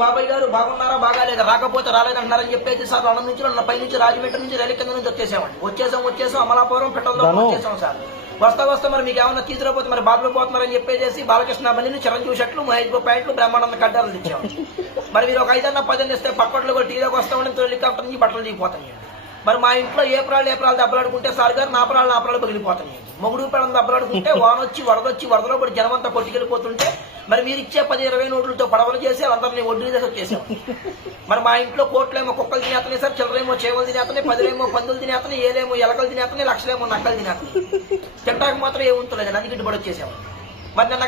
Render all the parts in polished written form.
బాబాయ్ గారు బాగున్నారా బాగాలేదా రాకపోతే రాలేదంటున్నారని చెప్పేసి సార్ అన్న నుంచి నన్ను పై నుంచి రాజమండ్రి నుంచి రైలు కింద నుంచి వచ్చేసాం అమలాపురం పెట్రోల్ వచ్చేసాం సార్. వస్తా మరి మీకు ఏమన్నా తీసుకురాపోతే మరి బాబులో పోతున్నారని చెప్పేసి బాలకృష్ణ బండిని చిరంజీవి షర్ట్లు మహేష్ బాబు ప్యాంట్లు బ్రహ్మానంద కడ్డాలు తెచ్చాము. మరి మీరు ఒక 5 10 ఇస్తే పక్కట్లో కూడా టీలోకి వస్తామని హెలికాప్టర్ నుంచి బట్టలు దిగిపోతాయి. మరి మా ఇంట్లో ఏప్రాలు దెబ్బలాడుకుంటే సార్ గారు నాపరాలు పగిలిపోతాయి. మొగుడు పిల్లలు దెబ్బలాడుకుంటే వానొచ్చి వరదలో పడి జనమంతా కొట్టుకెళ్ళిపోతుంటే మరి మీరు ఇచ్చే 10-20 నోట్లతో పడవలు చేసి వాళ్ళందరినీ ఒడ్డు చేసి వచ్చేసాం. మరి మా ఇంట్లో కోట్లేమో కుక్కలు తినేతనే సార్, చిల్లరేమో చేవలు తినేతనే, 10లేమో పందులు తినేతనే, ఏలేమో ఎలకలు తినేతనే, లక్షలేమో నక్కలు తినేతనే. తింటాక మాత్రం ఏముంటలేదు అందుకు ఇంటి పడి వచ్చేసాము. మరి మొన్న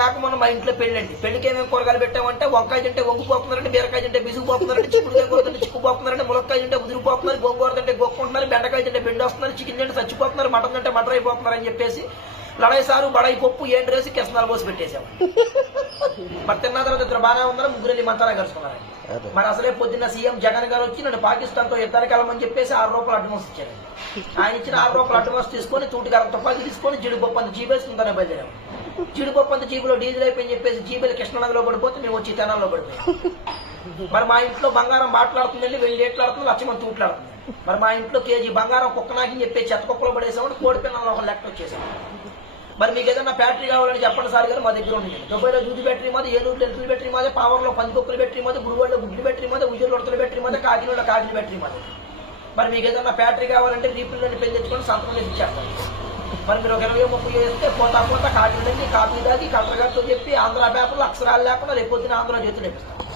కాక మొన్న మా ఇంట్లో పెళ్ళండి. పెళ్లికి ఏమేమి కూరగాయలు పెట్టామంటే వంకాయ తింటే వంగిపోతున్నారంటే, బీరకాయ తింటే బిసుకుపోతున్నారంటే, చిక్కుడుకాయ కూర తింటే చిక్కుపోతున్నారంటే, ములక్కాయ తింటే ఉదిరిపోతున్నారు, గోంగూర తింటే గోక్కుంటున్నారు, బెండకాయ తింటే బెండి వస్తున్నారు, చికెన్ తింటే చచ్చిపోతున్నారు, మటన్ తింటే మటర్ అయిపోతున్నారు అని చెప్పేసి లడాయి సారు బడాయి పప్పు ఏంటి రేసి కిరసనాలు పోసి పెట్టేసాము. మరి తిన్న తర్వాత ఇద్దరు బాగా ఉన్నారు, ముగ్గురు వెళ్ళి మంతారా కలుసుకున్నారు. మరి అసలే పొద్దున్న సీఎం జగన్ గారు వచ్చి నన్ను పాకిస్తాన్ తో యుద్ధానికి వెళ్ళమని చెప్పేసి 6 రూపాయలు అడ్వాన్స్ ఇచ్చారు. ఆయన ఇచ్చిన 6 రూపాయలు అడ్వాన్స్ తీసుకొని తూటిగారం తుపాకీ తీసుకొని జీడిపప్పు అంత జీబేసుకుంటానే బయలుదేరాము. జీడిపప్పు అంత జీబులో డీజిల్ అయిపోయి చెప్పేసి జీబీలు కృష్ణనగర్లో పడిపోతే మేము వచ్చి తెనాల్లో పడిపోయాం. మరి మా ఇంట్లో బంగారం బాట్లాడుతుందండి, వెళ్ళి ఏట్లాడుతుంది, లక్షమంది తూట్లాడుతుంది. మరి మా ఇంట్లో కేజీ బంగారం కుక్కనాకి చెప్పి చెత్త కుక్కలో పడేసామని కోడి పిల్లలు ఒక లెక్క వచ్చేసాం. మరి మీకు ఏదైనా బ్యాటరీ కావాలని చెప్పండి సార్ గారు, మా దగ్గర ఉంది. దుబాయ్లో దూది బ్యాటరీ మాది, ఏలూరులో ఎలుకల బ్యాటరీ మాది, పావర్లో పందికొక్కుల బ్యాటరీ మాది, గుడివాడలో గుడ్డి బ్యాటరీ మాది, ఉజ్జూరులో ఉడతల బ్యాటరీ మాది, కాకినాడలో కాకిన బ్యాటరీ మాది. మరి మీకు ఏదైనా బ్యాటరీ కావాలంటే రీపిల్ని పెళ్లి తెచ్చుకొని సంతకం చేసి ఇచ్చేస్తాను. మరి మీరు ఒక 20-30 వేస్తే పోతా కాకినాడకి కాపీ దాగి కలెక్టర్ గారితో చెప్పి ఆంధ్ర పేపర్లు అక్షరాలు లేకుండా రేపు పొద్దున ఆంధ్ర చేతులు నేర్పిస్తాను.